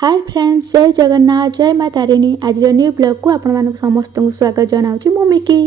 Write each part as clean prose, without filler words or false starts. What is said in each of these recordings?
Hi friends, जय जगन्नाथ, जय माँ तारिणी। आज new blog को आपण मानक समस्त स्वागत जनाऊँ। मो मिकी।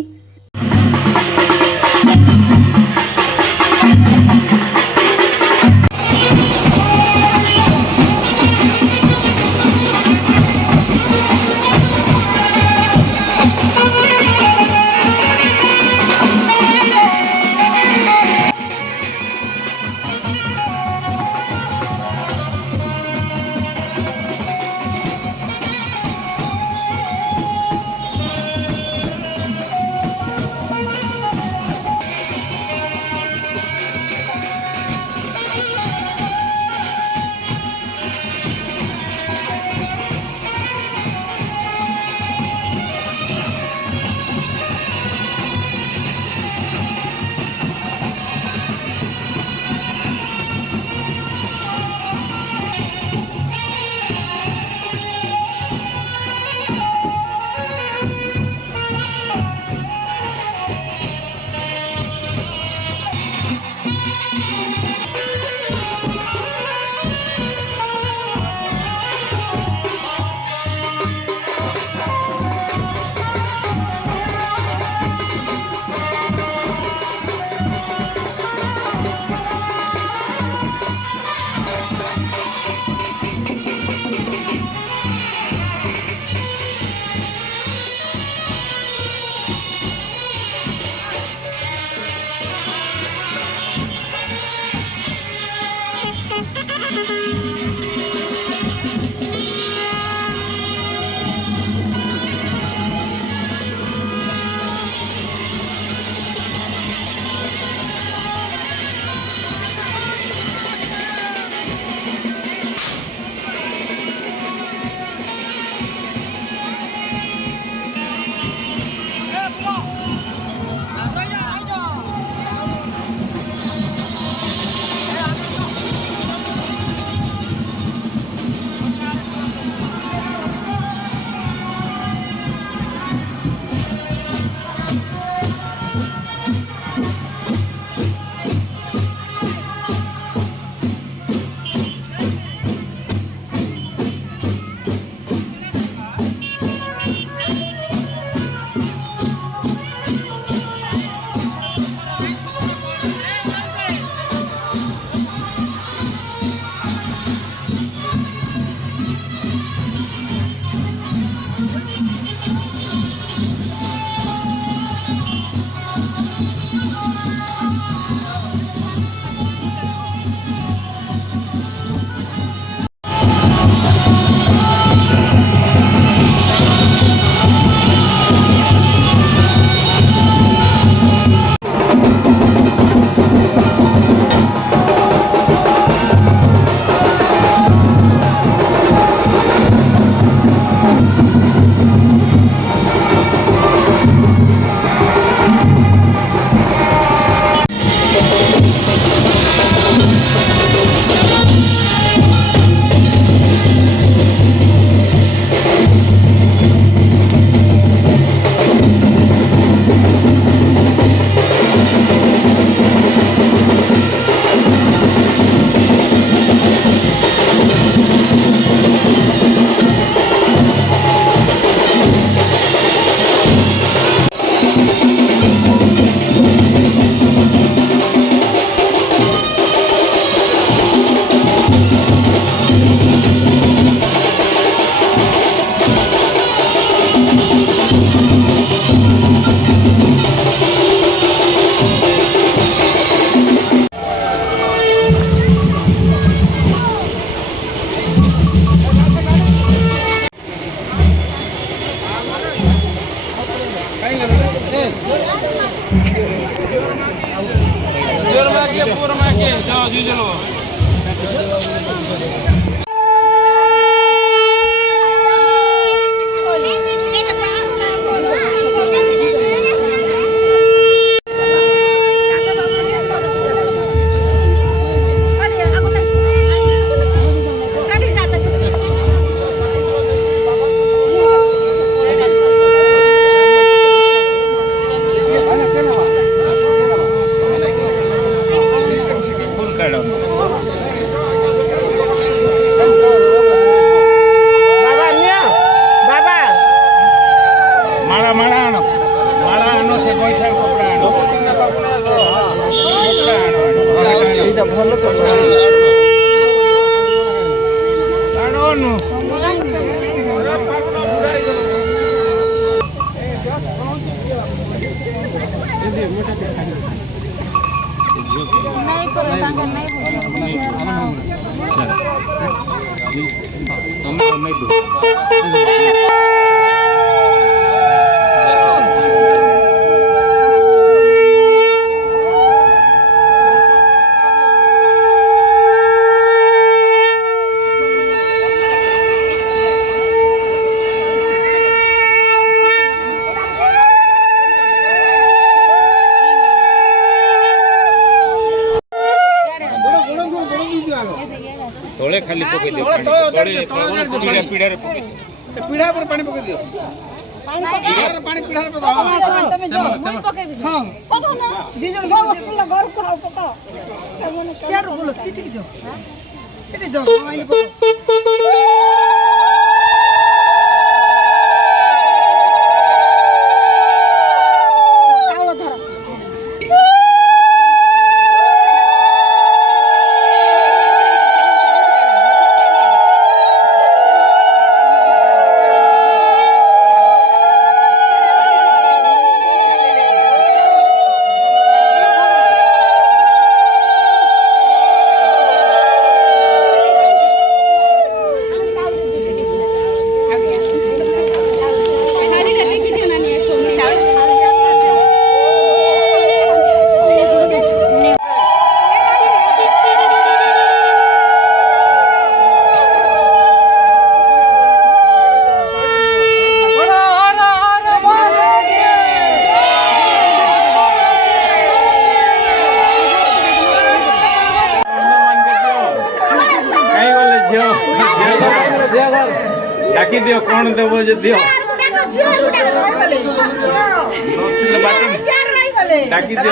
ଏଇଟା ଭଲ ତ तले खाली पकई दियो तले पीड़ा पीड़ा रे पकई पीड़ा पर पानी पकई दियो पानी पीड़ा रे पकई हां पकौ ना दी जण घर घर को पकौ शेर बोलो सिटी जो आइने पकौ डाकी दियो कौन देव जो दियो डाकी दियो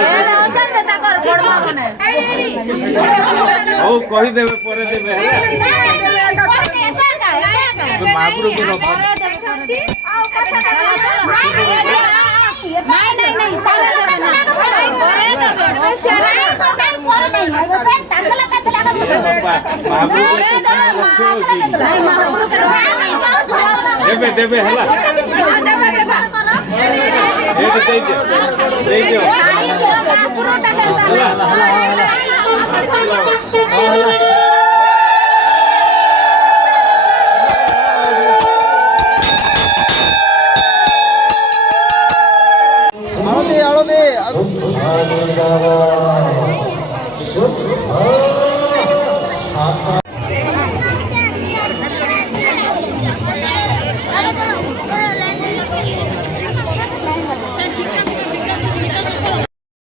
कही देवे पर देवे महापुर को रख देवे देवे हला दे दियो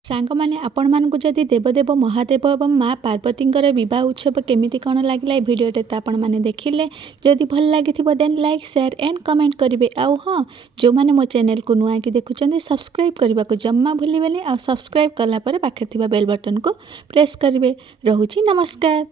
सांग मैंने आपण मानक जदि देवदेव महादेव और माँ पार्वती बह उत्सव केमी कौन लगे भिडटे तो आपण मैंने देखिले जदि भल लगी then like share and comment करेंगे आउ हाँ जो मैंने मो चैनल को नुआ कि देखुं सब्सक्राइब करने को जम्मा भूलें आ सब्सक्राइब कलापर पाखे बेल बटन को प्रेस करेंगे। रोची नमस्कार।